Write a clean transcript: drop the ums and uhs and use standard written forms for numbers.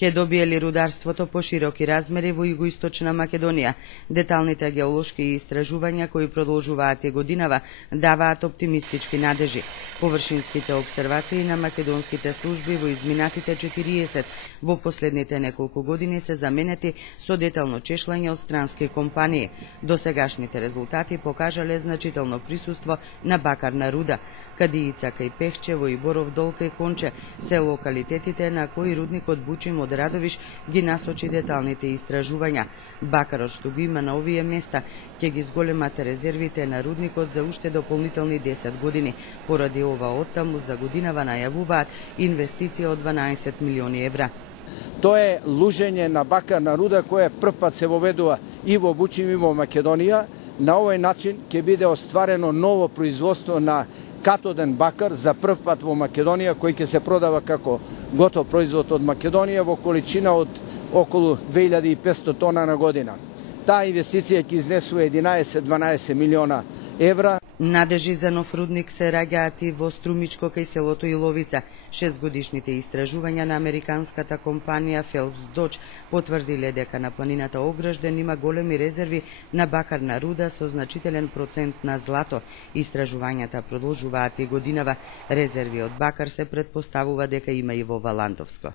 ќе добие ли рударството пошироки размери во југоисточна Македонија? Деталните геолошки истражувања кои продолжуваат и годинава даваат оптимистички надежи. Површинските обсервации на македонските служби во изминатите 40 во последните неколку години се заменети со детално чешлање од странски компании. Досегашните резултати покажале значително присуство на бакарна руда. Кадиица кај Пехчево и Боров дол кај Конче се локалитетите на кои рудникот Бучим од Радовиш ги насочи деталните истражувања. Бакарот што го има на овие места ќе ги зголемат резервите на рудникот за уште дополнителни 10 години. Поради ова оттаму за годинава најавуваат инвестиција од 12 милиони евра. Тоа е лужење на бакарна руда која прв пат се воведува и во Бучим и во Македонија. На овој начин ќе биде остварено ново производство на катоден бакар за прв пат во Македонија, кој ќе се продава како готов производ од Македонија во количина од околу 2500 тона на година. Таа инвестиција ќе изнесува 11-12 милиона евра. Надежи за нов рудник се раѓаат и во Струмичко кај селото Иловица. 6-годишните истражувања на американската компанија Phelps Dodge потврдиле дека на планината Огражден има големи резерви на бакарна руда со значителен процент на злато. Истражувањата продолжуваат и годинава. Резерви од бакар се претпоставува дека има и во Валандовско.